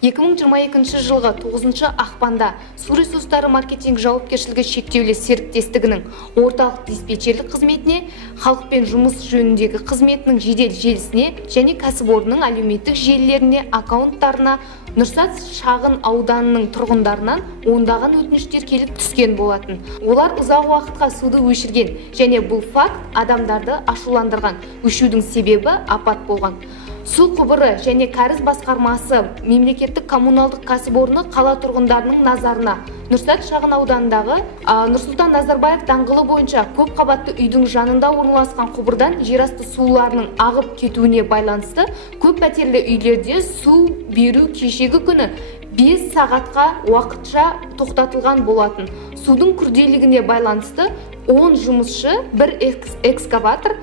2022 жылғы 9 ақпанда су ресурстары маркетинг жауапкершілігі шектеулі серіктестігінің орталық диспетчерлік қызметіне, халықпен жұмыс жөніндегі қызметінің жедел желісіне және кәсіпорынның әлеуметтік желілеріне аккаунттарына Нұрсат шағын ауданының тұрғындарынан ондаған өтініштер келіп түскен болатын. Олар ұзақ уақытқа суды өшірген және бұл факт адамдарды ашуландырған. Өшудің себебі апат болған. Су құбыры және кәріз басқармасы мемлекеттік коммуналдық кәсіпорны қала тұрғындарының назарына Нұрсат шағын ауданындағы Нұрсұлтан Назарбаев даңғылы бойынша көп қабатты үйдің жанында орналасқан құбырдан жерасты суларының ағып кетуіне байланысты көп пәтерлі үйлерде су беру кешегі күні 5 сағатқа уақытша тоқтатылған болатын. Судың күрделілігіне байланысты 10 жұмысшы, 1 экскаватор,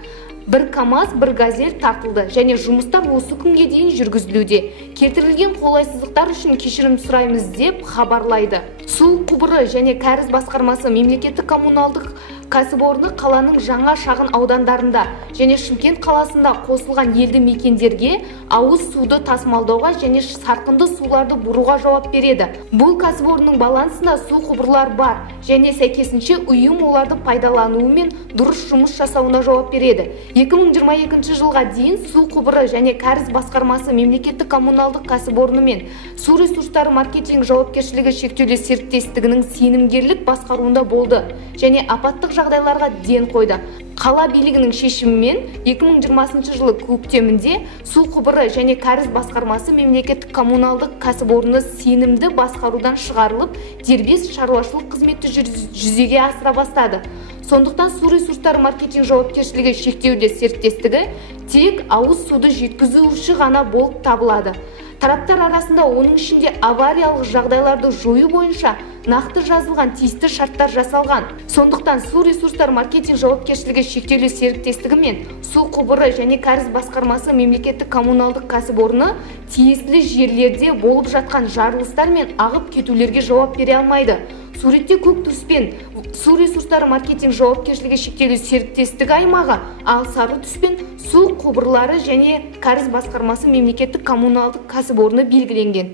1 КАМАЗ, 1 газель тартылды және жұмыстар осы күнге дейін жүргізілуде. Келтірілген қолайсыздықтар үшін кешірім сұраймыз деп хабарлайды. Су құбыры және кәріз басқармасы мемлекеттік коммуналдық кәсіпорны қаланың жаңа шағын аудандарында және Шымкент қаласында қосылған елді мекендерге ауыз суды тасымалдауға және сарқынды суларды бұруға жауап береді. Бұл кәсіпорынның балансында су құбырлар бар және сәйкесінше ұйым оларды пайдалануы мен дұрыс жұмыс жасауына жауап береді. 2022 жылға дейін су құбыры және кәріз басқармасы мемлекеттік коммуналдық кәсіпорны мен су ресурстары маркетинг жауапкершілігі шектеулі серіктестігінің сенімгерлік басқаруында болды және апаттық жағдайларға ден қойды. Қала билігінің шешімімен 2020 жылы көктемінде су құбыры және кәріз басқармасы мемлекеттік коммуналдық кәсіпорны сенімді басқарудан шығарылып, дербес шаруашылық қызметті жүзеге асыра бастады. Сондықтан су ресурстары маркетинг жауапкершілігі шектеулі серіктестігі тек ауыз суды жеткізуші ғана болып табылады. Тараптар арасында оның ішінде авариялық жағдайларды жою бойынша нақты жазылған тиісті шарттар жасалған. Сондықтан су ресурстар маркетинг жауапкершілігі шектеулі серіктестігі мен су құбыры және кәріз басқармасы мемлекеттік коммуналдық кәсіпорны тиесілі жерлерде болып жатқан жарылыстар мен ағып кетулерге жауап бере алмайды. Суретте көк түспен су ресурстары маркетинг жауапкершілігі шектеулі серіктестігі аймағы, ал сары түспен су құбырлары және кәріз басқармасы мемлекеттік коммуналдық кәсіпорны белгіленген.